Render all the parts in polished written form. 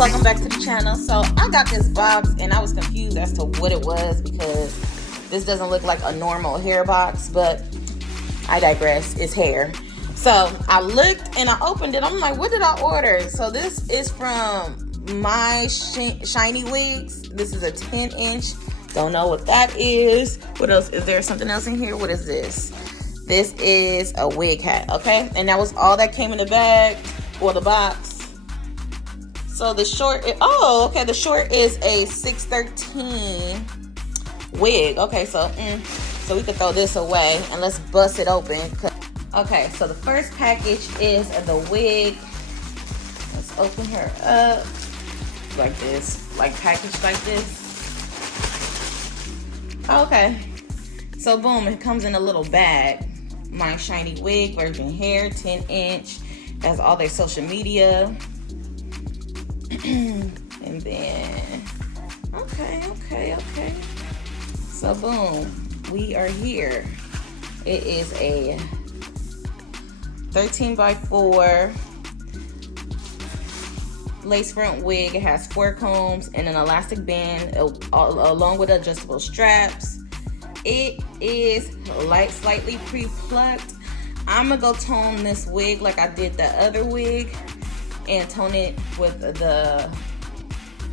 welcome back to the channel. So I got this box and I was confused as to what it was because this doesn't look like a normal hair box, but I digress. It's hair. So I looked and I opened it. I'm like, what did I order? So this is from Myshinywigs. This is a 10-inch. Don't know what that is. What else? Is there something else in here? What is this? This is a wig hat, okay? And that was all that came in the bag or the box. So the short, the short is a 613 wig. Okay, so we could throw this away and let's bust it open. Okay, so the first package is the wig. Let's open her up like this, like packaged like this. Okay, so boom, it comes in a little bag. My shiny wig, virgin hair, 10-inch. That's all their social media. And then, okay. So boom, we are here. It is a 13x4 lace front wig. It has 4 combs and an elastic band along with adjustable straps. It is slightly pre-plucked. I'm gonna go tone this wig like I did the other wig and tone it with the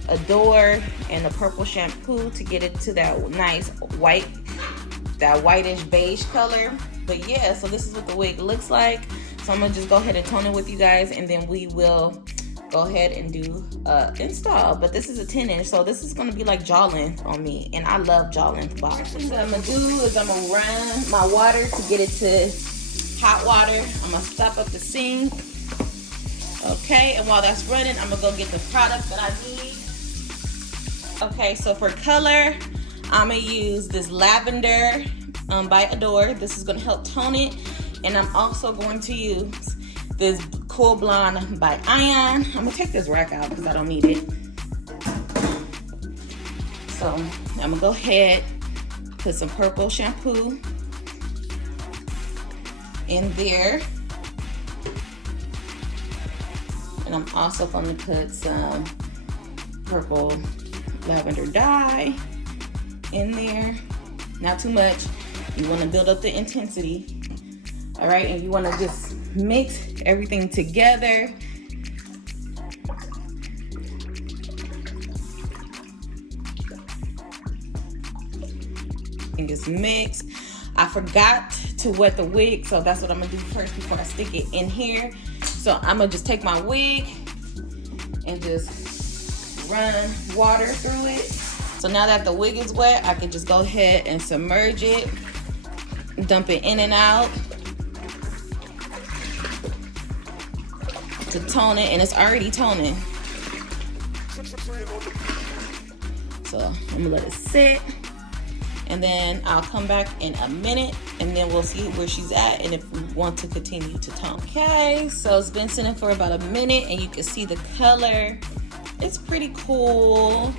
Adore and the purple shampoo to get it to that nice white, that whitish beige color. But yeah, so this is what the wig looks like. So I'm gonna just go ahead and tone it with you guys, and then we will go ahead and do install. But this is a 10-inch, so this is gonna be like jaw length on me, and I love jaw length boxes. What I'm gonna do is I'm gonna run my water to get it to hot water. I'm gonna stop up the sink. Okay, and while that's running, I'm gonna go get the product that I need. Okay, so for color, I'm gonna use this lavender by Adore. This is gonna help tone it. And I'm also going to use this Cool Blonde by Ion. I'm gonna take this rack out because I don't need it. So I'm gonna go ahead, put some purple shampoo in there. And I'm also gonna put some purple lavender dye in there. Not too much. You wanna build up the intensity. All right, and you wanna just mix everything together. And just mix. I forgot to wet the wig, so that's what I'm gonna do first before I stick it in here. So I'm gonna just take my wig and just run water through it. So now that the wig is wet, I can just go ahead and submerge it, dump it in and out to tone it, and it's already toning. So I'm gonna let it sit, and then I'll come back in a minute, and then we'll see where she's at and if we want to continue to tone. Okay, so it's been sitting for about a minute, and you can see the color. It's pretty cool.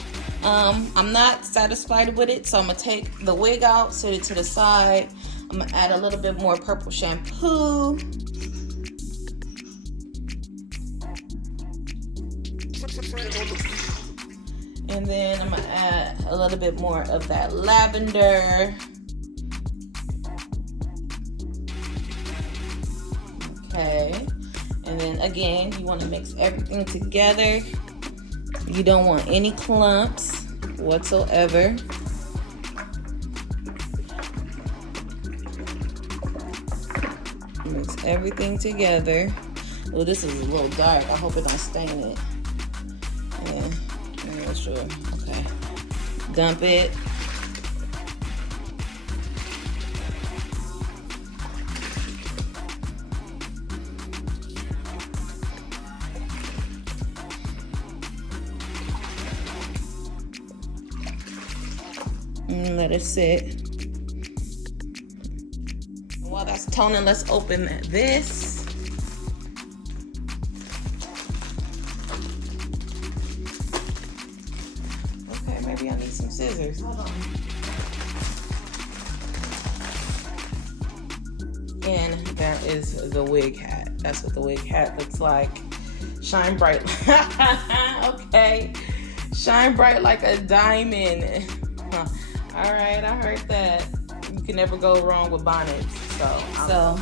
I'm not satisfied with it, so I'm gonna take the wig out, set it to the side. I'm gonna add a little bit more purple shampoo. And then I'm gonna add a little bit more of that lavender. Okay. And then again, you wanna mix everything together. You don't want any clumps whatsoever. Mix everything together. Oh, this is a little dark. I hope it don't stain it. Yeah, I'm not sure. Okay. Dump it. And let it sit. While that's toning, let's open this. Okay, maybe I need some scissors. Hold on. And that is the wig hat. That's what the wig hat looks like. Shine bright. Okay. Shine bright like a diamond. All right, I heard that. You can never go wrong with bonnets. So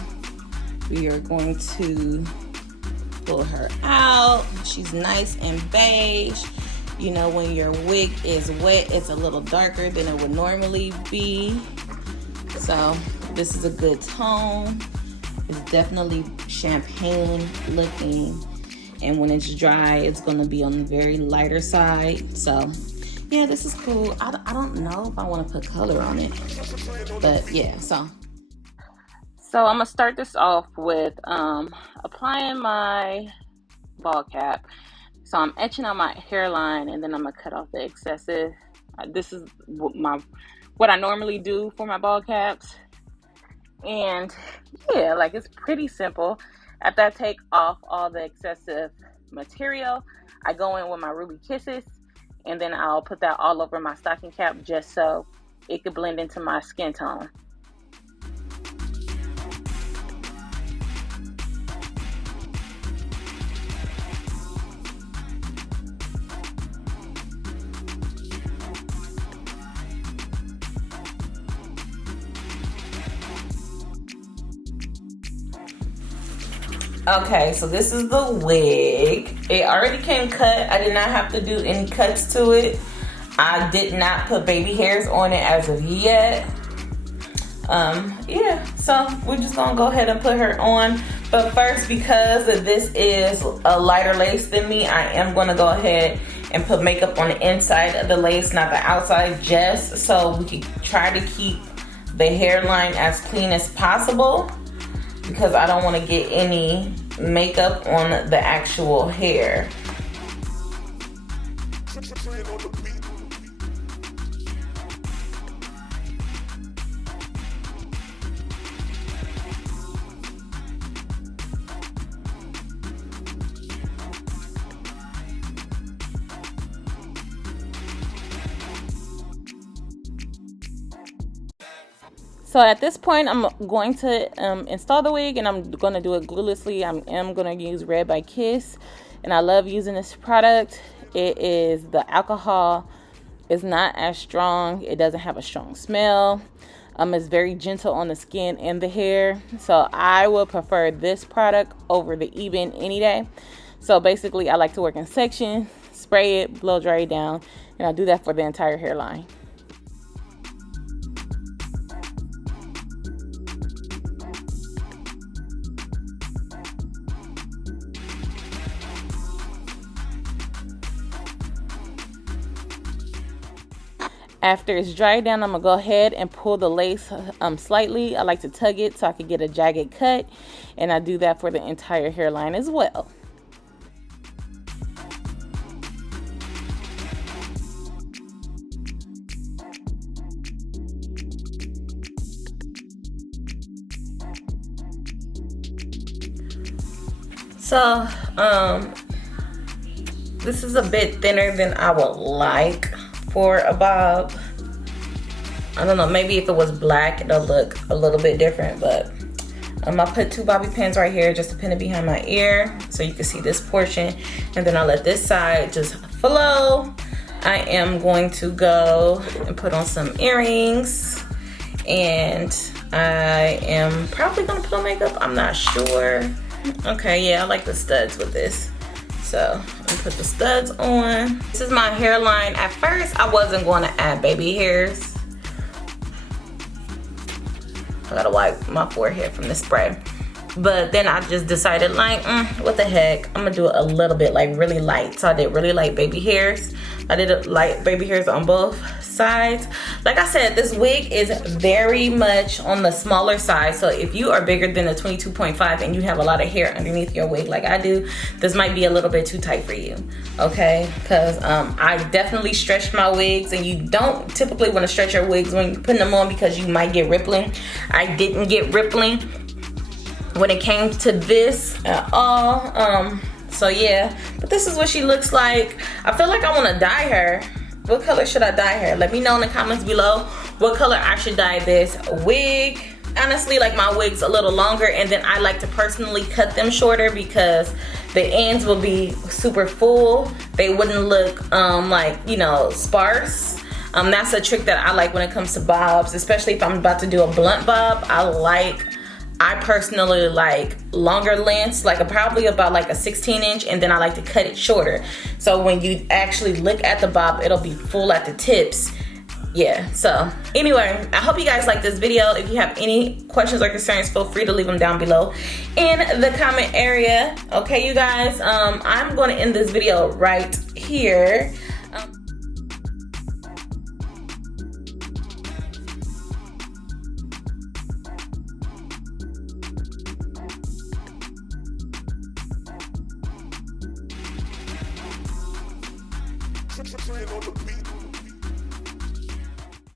we are going to pull her out. She's nice and beige. You know, when your wig is wet, it's a little darker than it would normally be. So this is a good tone. It's definitely champagne looking. And when it's dry, it's gonna be on the very lighter side. So yeah, this is cool. I don't know if I wanna put color on it, but yeah, so I'm gonna start this off with applying my ball cap. So I'm etching out my hairline, and then I'm gonna cut off the excessive. This is what I normally do for my ball caps. And yeah, like, it's pretty simple. After I take off all the excessive material, I go in with my Ruby Kisses, and then I'll put that all over my stocking cap just so it could blend into my skin tone. Okay, so this is the wig. It already came cut. I did not have to do any cuts to it. I did not put baby hairs on it as of yet. Yeah, so we're just gonna go ahead and put her on. But first, because this is a lighter lace than me, I am gonna go ahead and put makeup on the inside of the lace, not the outside, just so we can try to keep the hairline as clean as possible, because I don't want to get any makeup on the actual hair. So at this point, I'm going to install the wig, and I'm going to do it gluelessly. I am going to use Red by Kiss, and I love using this product. It is, the alcohol is not as strong. It doesn't have a strong smell. It's very gentle on the skin and the hair. So I will prefer this product over the Eben any day. So basically, I like to work in sections, spray it, blow dry it down, and I do that for the entire hairline. After it's dried down, I'm gonna go ahead and pull the lace slightly. I like to tug it so I can get a jagged cut, and I do that for the entire hairline as well. So this is a bit thinner than I would like for a bob. I don't know, maybe if it was black it'll look a little bit different, but I put 2 bobby pins right here just to pin it behind my ear so you can see this portion, and then I'll let this side just flow. I am going to go and put on some earrings, and I am probably gonna put on makeup, I'm not sure. Okay, yeah, I like the studs with this. So I'm gonna put the studs on. This is my hairline. At first, I wasn't going to add baby hairs. I gotta wipe my forehead from the spray. But then I just decided, like, what the heck? I'm gonna do it a little bit, like, really light. So I did really light baby hairs. I did light baby hairs on both sides. Like I said, this wig is very much on the smaller side. So if you are bigger than a 22.5 and you have a lot of hair underneath your wig like I do, this might be a little bit too tight for you, okay? Because I definitely stretched my wigs, and you don't typically want to stretch your wigs when you're putting them on because you might get rippling. I didn't get rippling when it came to this at all. So yeah, but this is what she looks like. I feel like I want to dye her. What color should I dye her? Let me know in the comments below what color I should dye this wig. honestly like my wigs a little longer, and then I like to personally cut them shorter because the ends will be super full. They wouldn't look like, you know, sparse. That's a trick that I like when it comes to bobs, especially if I'm about to do a blunt bob. I personally like longer lengths, like probably about like a 16-inch, and then I like to cut it shorter. So when you actually look at the bob, it'll be full at the tips. Yeah, so anyway, I hope you guys like this video. If you have any questions or concerns, feel free to leave them down below in the comment area. Okay, you guys, I'm going to end this video right here. Train on the beat.